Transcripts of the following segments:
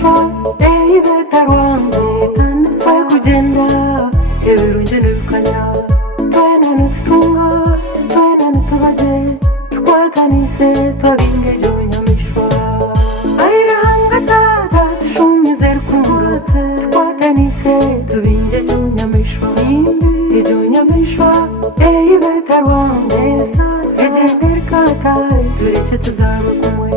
nyamishwa beta Rwango twaye kugenda ebirungi n'ebikanya twena nitutunga twena nitubaje tukwatanise twabinge ejo nyamishwa ayiranga tata tushumize rukumbatse tukwatanise tubinge ejo nyamishwa beta Rwango egendera kataye tureke tuzaba kumwe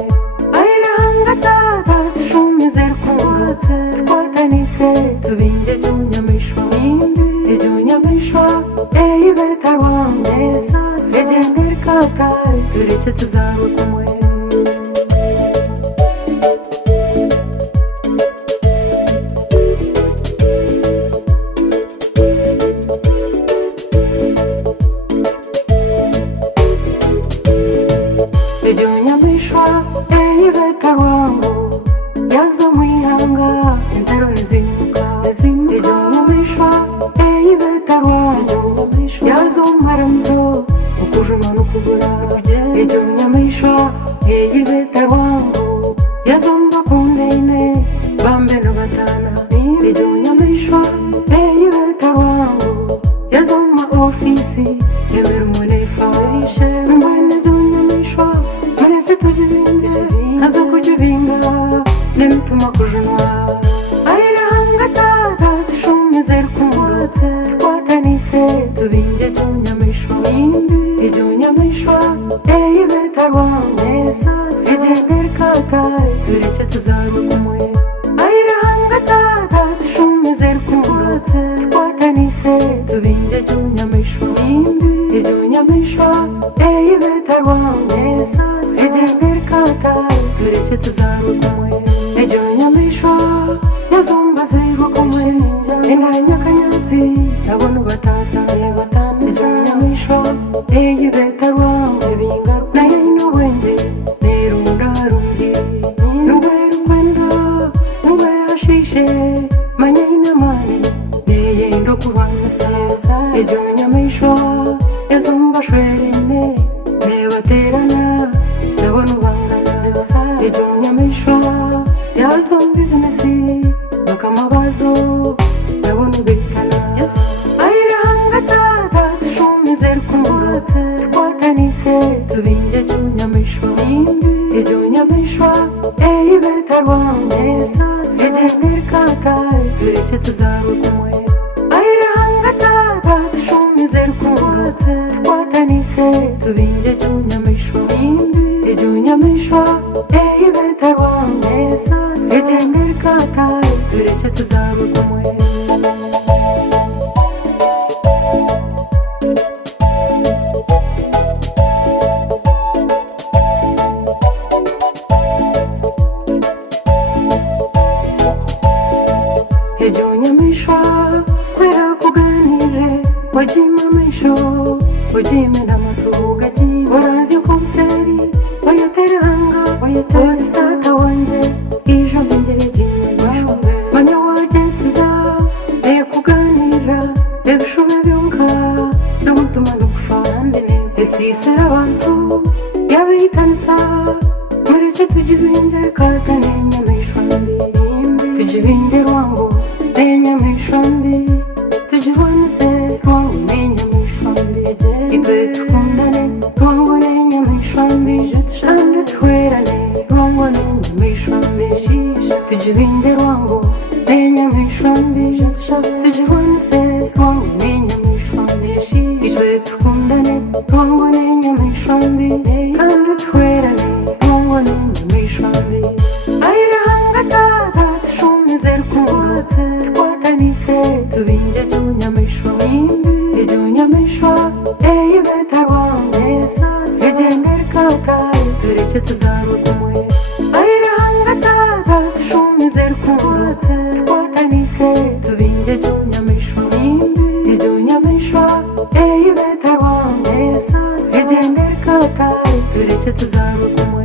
ayiranga tata tushumize rukumbatse tukwatanise tubinge ejo nyamishwa beta Rwango egendera kataye tureke tuzaba kumwe ejo nyamishwa beta Rwango yaza mwihanga entaro nizimuka ejo nyamishwa beta Rwango yaza umaramuzo ukujuma n'ukugura ejo nyamishwa beta Rwango yaza mbakundene bambe n'abatana ejo nyamishwa beta Rwango yaza mu ofisi emirimo n'ifashe mbene ejo nyamishwa mureke tujibinge kaza kujibinga n'emituma kujunwa ayiranga tata tushumize rukumbatse tukwatanise tubinge ejo nyamishwa beta Rwango egendera kataye tureke tuzaba kumwe ayiranga tata tushumize rukumbatse tukwatanise tubinge ejo nyamishwa beta Rwango egendera kataye tureke tuzaba kumwe ejo nyamishwa yazombaze kumwe enganya kanyazi ndabona ubatataye ejo nyamishwa beta Rwango ebingaruka naye inobwenge nerundarungi nubwerukwenda nubwehashishe manya inamani neyendo kubanyasa ejo nyamishwa yazombashwerene nebaterana ndabona ubangana ejo nyamishwa yazo bizinesi bakamabazo ndabona ubitana ayiranga tata tushumize rukumbatse tukwatanise tubinge ejo nyamishwa beta Rwango egendera kataye tureke tuzaba kumwe ayiranga tata tushumize rukumbatse tukwatanise tubinge ejo nyamishwa beta Rwango egendera kataye tureke tuzaba kumwe ejo nyamishwa kwera kuganire wajimamisho wajimena matuga warazi ko buseri wayateranga wayateranga wanje ijo ngengere nyamishwa manya wajetsiza kuganira ebishume byonka n'umutuma n'ukufande esisera abantu yabitanisa mureke tujibinge katane nyamishwa tujibinge Rwango nyamishwa tujirwanise Rwango nyamishwa itwe tukundane Rwango nyamishwa kandi twerane Rwango nyamishwa tujibinge Rwango nyamishwa tujirwanise Rwango nyamishwa itwe tukundane Rwango nyamishwa kandi twerane Rwango nyamishwa ayiranga tata tushumize rukumbatse tukwatanise tubinge ejo nyamishwa beta Rwango egendera kataye tureke tuzaba kumwe ayiranga tata tushumize rukumbatse tukwatanise tubinge ejo nyamishwa beta Rwango egendera kataye tureke tuzaba kumwe